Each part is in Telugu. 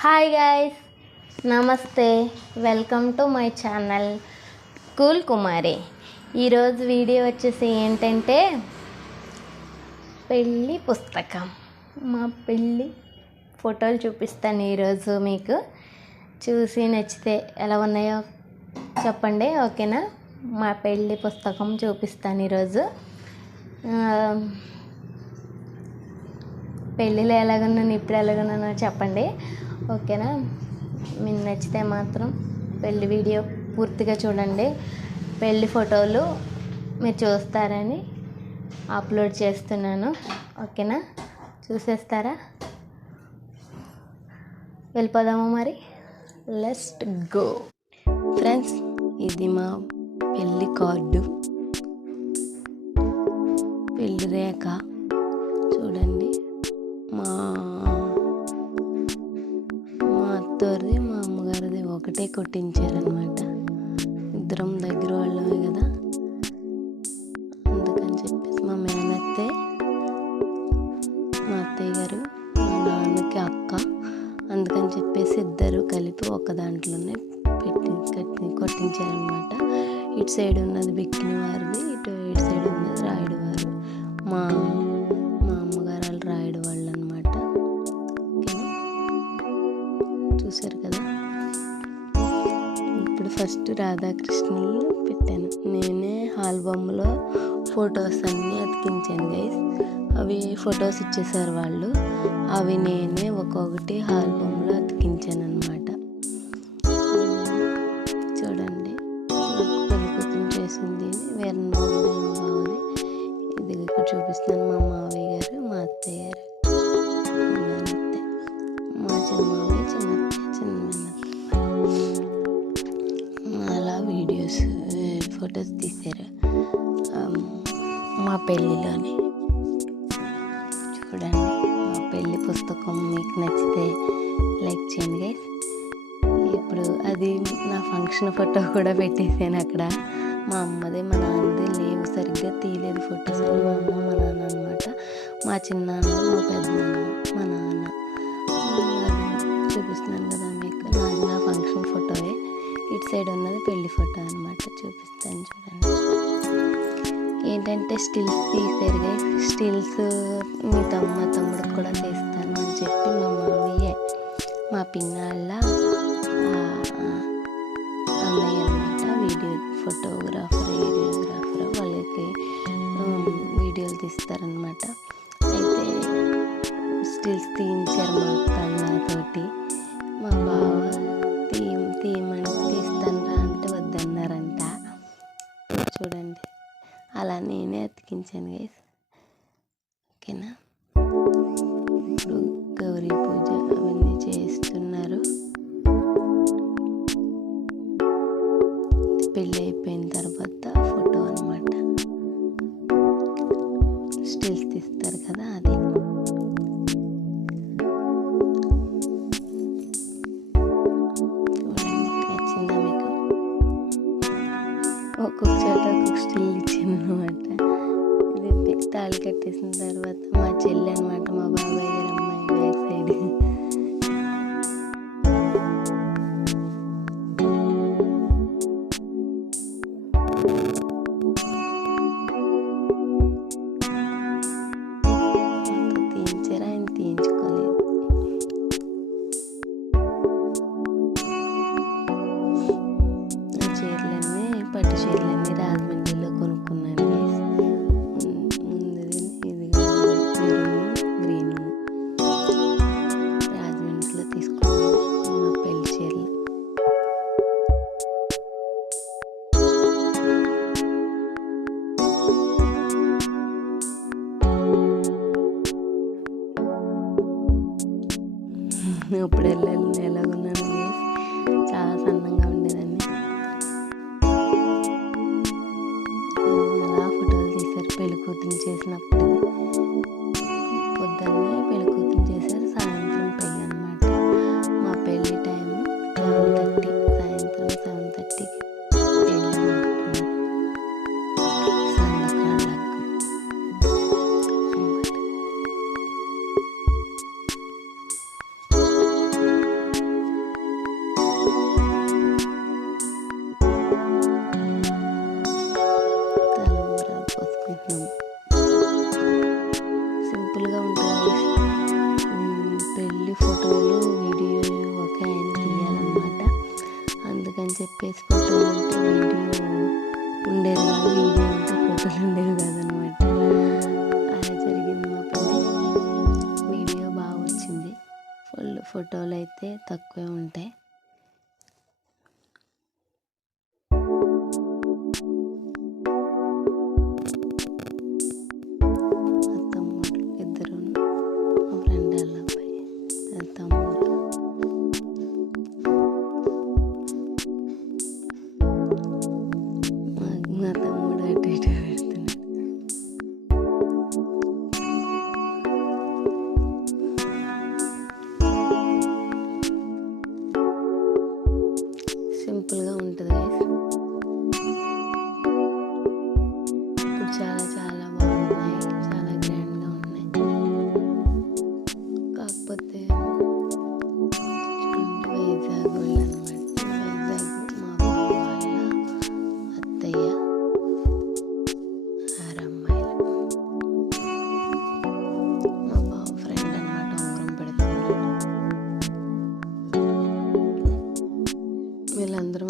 హాయ్ గాయ్స్ నమస్తే welcome to my channel cool Kumari. ఈరోజు వీడియో వచ్చేసి ఏంటంటే పెళ్ళి పుస్తకం. మా పెళ్ళి ఫోటోలు చూపిస్తాను ఈరోజు మీకు. చూసి నచ్చితే ఎలా ఉన్నాయో చెప్పండి ఓకేనా? మా పెళ్ళి పుస్తకం చూపిస్తాను ఈరోజు. పెళ్ళిలో ఎలాగున్నాను ఇప్పుడు ఎలాగున్నానో చెప్పండి. ఓకేనా? మీకు నచ్చితే మాత్రం పెళ్ళి వీడియో పూర్తిగా చూడండి. పెళ్ళి ఫోటోలు మీరు చూస్తారని అప్లోడ్ చేస్తున్నాను. ఓకేనా? చూసేస్తారా? వెళ్ళిపోదామా మరి? లెస్ట్ గో. ఫ్రెండ్స్ ఇది మా పెళ్ళి కార్డు. పెళ్ళి రేఖ. అత్తోరిది మా అమ్మగారిది ఒకటే కొట్టించారనమాట ఇద్దరం దగ్గర వాళ్ళమే కదా. అందుకని చెప్పేసి మా మేనత్తే మా అత్తయ్య గారు మా నాన్నకి అక్క అందుకని చెప్పేసి ఇద్దరు కలిపి ఒక దాంట్లోనే పెట్టి కట్టి కొట్టించారనమాట ఇటు సైడ్ ఉన్నది బిక్కిన వారిది ఇటు ఇటు సైడ్ ఉన్నది రాయుడు వారు మా మా రాధాకృష్ణులు పెట్టాను. నేనే ఆల్బమ్లో ఫొటోస్ అన్నీ అతికించాను గైస్ అవి ఫొటోస్ ఇచ్చేసారు వాళ్ళు. అవి నేనే ఒక్కొక్కటి ఆల్బమ్లో అతికించాను అనమాట చూడండి నాకు పెళ్ళి కూతురు చేసింది వేరే బాగుంది ఇది ఇక్కడ చూపిస్తున్నాను మా మావయ్య గారు మా అత్తయ్య గారు. మా మేనత్తే మా చిన్న పెళ్ళిలోని. చూడండి మా పెళ్ళి పుస్తకం మీకు నచ్చితే లైక్ చేయండి గైస్ ఇప్పుడు అది నా ఫంక్షన్ ఫోటో కూడా పెట్టేసాను అక్కడ. మా అమ్మదే మా నాన్నది లేవు సరిగ్గా తీయలేదు ఫొటోస్. అని మా అమ్మ మా నాన్న అనమాట మా చిన్నాన్న మా పెద్దనాన్న మా నాన్న. చూపిస్తున్నాను కదా మీకు. నాది నా ఫంక్షన్ ఫోటోయే. ఇటు సైడ్ ఉన్నది పెళ్ళి ఫోటో అనమాట చూపిస్తాను చూడండి. ఏంటంటే స్టిల్స్ తీసారు స్టిల్స్ మీ తమ్మ తమ్ముడికి కూడా తీస్తాను అని చెప్పి మా మామయ్యే మా పిన్నాళ్ళ అన్నయ్య అనమాట వీడియో ఫోటోగ్రాఫర్ వీడియోగ్రాఫర్ వాళ్ళకి వీడియోలు తీస్తారనమాట అయితే స్టిల్స్ తీయించారు మా కళ్ళతోటి మా బావ తీయ తీయమని నేనే అతికించాను గైస్ ఓకేనా ఒక్కొక్క చోట ఒక్కొక్క స్టిల్ ఇచ్చాను ఇది తాళి కట్టేసిన తర్వాత మా చెల్లి అనమాట మా బాబాయ్ గారు అమ్మాయి బ్యాక్ సైడ్. indígena అందుకని చెప్పేసి వీళ్ళందరూ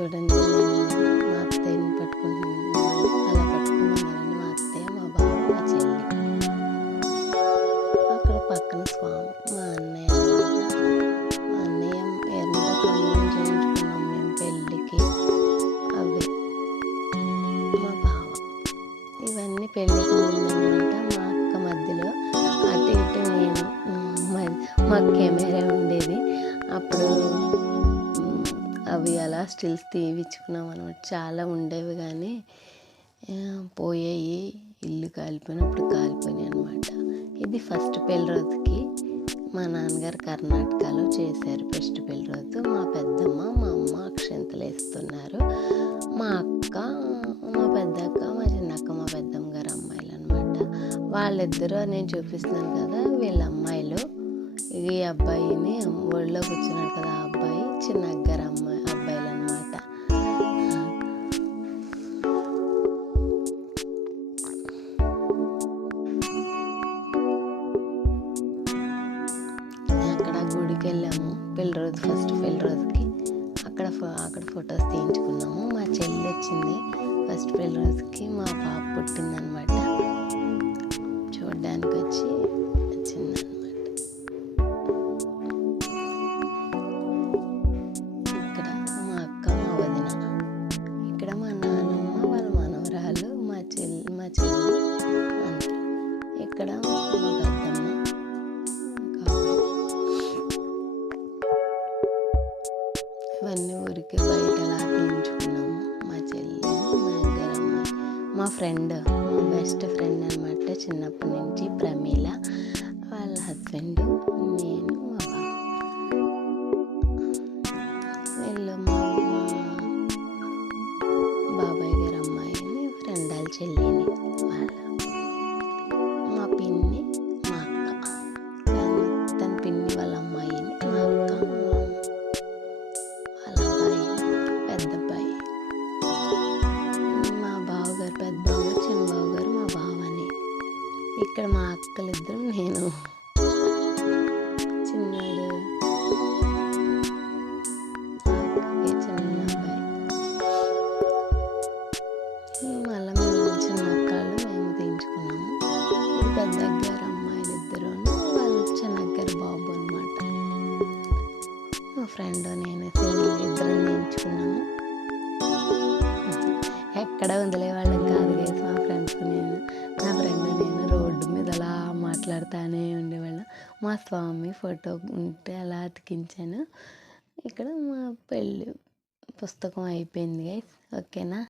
చూడండి మా అత్తయ్యని పట్టుకుంటున్నాను. అలా పట్టుకున్నారని మా అత్తయ్య మా బావ మా చెల్లి. అక్కడ పక్కన స్వామి మా అన్నయ్య మా అన్నయ్య ఎంత కమ్మం చేయించుకున్నాం మేము పెళ్ళికి. అవి. మా బావ. ఇవన్నీ పెళ్ళికి ముందన్నమాట. మా అక్క మధ్యలో అటు ఇటు నేను మా కెమెరా ఉండేది. అప్పుడు అవి అలా స్టిల్స్ తీయించుకున్నాం అనమాట చాలా ఉండేవి కానీ పోయాయి. ఇల్లు కాలిపోయినప్పుడు కాలిపోయినాయి అనమాట ఇది ఫస్ట్ పెళ్ళి రోజుకి మా నాన్నగారు కర్ణాటకలో చేశారు ఫస్ట్ పెళ్ళి రోజు మా పెద్దమ్మ మా అమ్మ అక్షంతలు వేస్తున్నారు. మా అక్క మా పెద్దక్క మా చిన్నక్క మా పెద్దమ్మ గారు అమ్మాయిలు అనమాట వాళ్ళిద్దరూ నేను చూపిస్తున్నాను కదా వీళ్ళ అమ్మాయిలు. ఈ అబ్బాయిని ఒళ్ళో కూర్చున్నాడు కదా ఆ అబ్బాయి చిన్న అగ్గారు అమ్మాయి. వెళ్ళాము. పెళ్ళి రోజు ఫస్ట్ పెళ్ళి రోజుకి అక్కడ అక్కడ ఫొటోస్ తీయించుకున్నాము. మా చెల్లి వచ్చింది. ఫస్ట్ పెళ్ళి రోజుకి మా పాప పుట్టిందనమాట. చూడడానికి వచ్చి ఇవన్నీ ఊరికి బయట అలా మా చెల్లి మా ఇద్దరు అమ్మాయి మా ఫ్రెండ్ మా బెస్ట్ ఫ్రెండ్ అనమాట చిన్నప్పటి నుంచి ప్రమీల వాళ్ళ హస్బెండ్ నేను మా బాబు వీళ్ళు మా బాబాయ్ గారు అమ్మాయిని ఫ్రెండ్ వాళ్ళ చెల్లిని నేను. చిన్నాడు. చిన్న అబ్బాయి? మళ్ళీ మేము చిన్న అక్కలు మేము తీయించుకున్నాము. ఇది పెద్ద అగ్గారు అమ్మాయిలు ఇద్దరు వాళ్ళు చిన్న అగ్గారు బాబు అనమాట మా ఫ్రెండ్ నేను సింగిల్ ఇద్దరం నేర్చుకున్నాము ఎక్కడ వదిలేవాళ్ళం కాదు. మాట్లాడుతూనే ఉండేవాళ్ళం. మా స్వామి ఫోటో ఉంటే అలా అతికించాను. ఇక్కడ మా పెళ్ళి పుస్తకం అయిపోయింది గైస్ ఓకేనా?